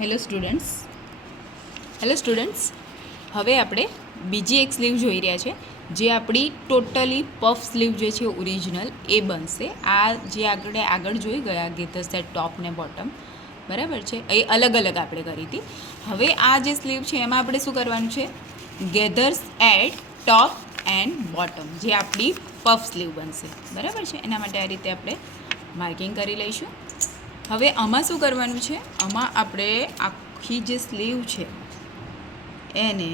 Hello students, હવે આપણે બીજી એક સ્લીવ જોઈ રહ્યા છે જે આપણી ટોટલી પફ સ્લીવ જે છે ઓરિજિનલ એ બનશે. આ જે આગળ જોઈ ગયા ગેધર સેટ ટોપ ને બોટમ, બરાબર છે, એ અલગ અલગ આપણે કરી હતી. હવે આ જે સ્લીવ છે એમાં આપણે શું કરવાનું છે, gathers at top and bottom, જે આપણી પફ સ્લીવ બનશે, બરાબર છે. એના માટે આ રીતે આપણે માર્કિંગ કરી લઈશું. હવે આમાં શું કરવાનું છે, આમાં આપણે આખી જે સ્લીવ છે એને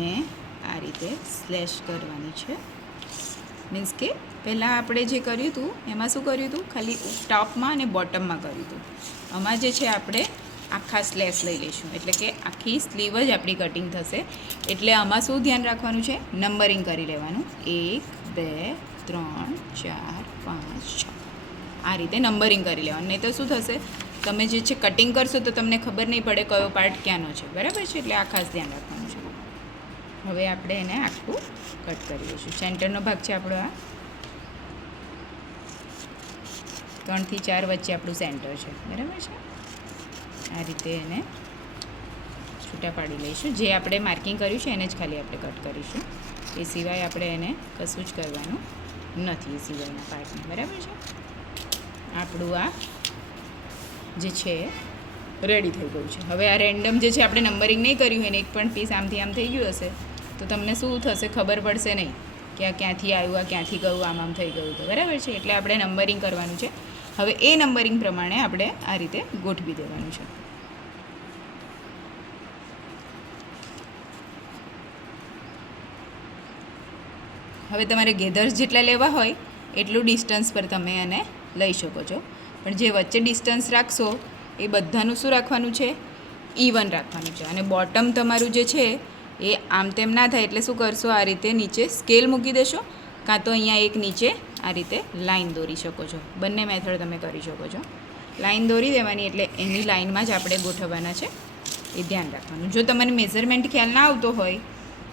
આ રીતે સ્લેશ કરવાની છે. મીન્સ કે પહેલાં આપણે જે કર્યું હતું એમાં શું કર્યું હતું, ખાલી ટોપમાં અને બોટમમાં કર્યું હતું. આમાં જે છે આપણે આખા સ્લેશ લઈ લઈશું, એટલે કે આખી સ્લીવ જ આપણી કટિંગ થશે. એટલે આમાં શું ધ્યાન રાખવાનું છે, નંબરિંગ કરી લેવાનું, 1 2 3 4 5 6 આ રીતે નંબરિંગ કરી લેવાનું. નહીં તો શું થશે, તમે જે છે કટિંગ કરશો તો તમને ખબર નહીં પડે કયો પાર્ટ ક્યાંનો છે, બરાબર છે. એટલે આ ખાસ ધ્યાન રાખવાનું છે. હવે આપણે એને આખું કટ કરી લઈશું. સેન્ટરનો ભાગ છે આપણો આ 3 થી 4 વચ્ચે આપણું સેન્ટર છે, બરાબર છે. આ રીતે એને છૂટા પાડી લઈશું. જે આપણે માર્કિંગ કર્યું છે એને જ ખાલી આપણે કટ કરીશું. એ સિવાય આપણે એને કશું જ કરવાનું નથી, એ સિવાયના પાર્ટને, બરાબર છે. આપણું આ જે છે રેડી થઈ ગયું છે. હવે આ રેન્ડમ જે છે આપણે નંબરિંગ નહીં કર્યું હોય ને એક પણ પીસ આમથી આમ થઈ ગયું હશે તો તમને શું થશે, ખબર પડશે નહીં કે આ ક્યાંથી આવ્યું, આ ક્યાંથી ગયું, આમ થઈ ગયું તો, બરાબર છે. એટલે આપણે નંબરિંગ કરવાનું છે. હવે એ નંબરિંગ પ્રમાણે આપણે આ રીતે ગોઠવી દેવાનું છે. હવે તમારે ગેધર્સ જેટલા લેવા હોય એટલું ડિસ્ટન્સ પર તમે એને લઈ શકો છો, પણ જે વચ્ચે ડિસ્ટન્સ રાખશો એ બધાનું શું રાખવાનું છે, ઇવન રાખવાનું છે. અને બોટમ તમારું જે છે એ આમ તેમ ના થાય એટલે શું કરશો, આ રીતે નીચે સ્કેલ મૂકી દેશો, કાં તો અહીંયા એક નીચે આ રીતે લાઈન દોરી શકો છો. બંને મેથડ તમે કરી શકો છો. લાઈન દોરી દેવાની એટલે એની લાઈનમાં જ આપણે ગોઠવવાના છે, એ ધ્યાન રાખવાનું. જો તમને મેઝરમેન્ટ ખ્યાલ ના આવતો હોય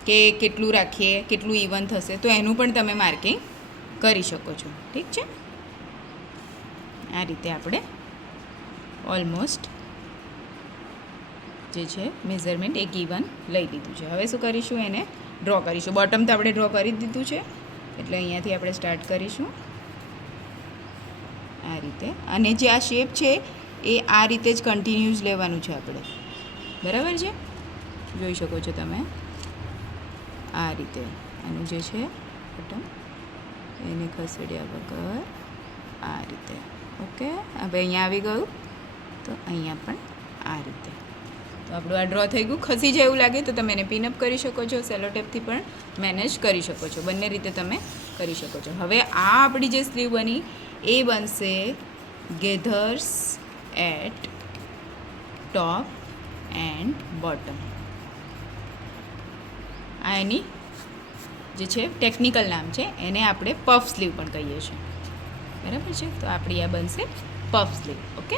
કે કેટલું રાખીએ, કેટલું ઇવન થશે, તો એનું પણ તમે માર્કિંગ કરી શકો છો, ઠીક છે. આ રીતે આપણે ઓલમોસ્ટ જે છે મેઝરમેન્ટ એક ઇવન લઈ લીધું છે. હવે શું કરીશું, એને ડ્રો કરીશું. બોટમ તો આપણે ડ્રો કરી દીધું છે, એટલે અહીંયાથી આપણે સ્ટાર્ટ કરીશું આ રીતે. અને જે આ શેપ છે એ આ રીતે જ કન્ટિન્યુઅસ લેવાનું છે આપણે, બરાબર છે. જોઈ શકો છો તમે આ રીતે આનું જે છે બોટમ એને ખસેડ્યા વગર આ રીતે, ઓકે. હવે અહીંયા આવી ગયું તો અહીંયા પણ આ રીતે. તો આપણું આ ડ્રો થઈ ગયું. ખસી જાય એવું લાગે તો તમે એને પિનઅપ કરી શકો છો, સેલો ટેપથી પણ મેનેજ કરી શકો છો. બંને રીતે તમે કરી શકો છો. હવે આ આપણી જે સ્લીવ બની એ બનશે gathers at top and bottom. આ એની જે છે ટેકનિકલ નામ છે, એને આપણે પફ સ્લીવ પણ કહીએ છીએ, બરાબર છે. તો આપણી આ બનશે પફ સ્લીવ, ઓકે.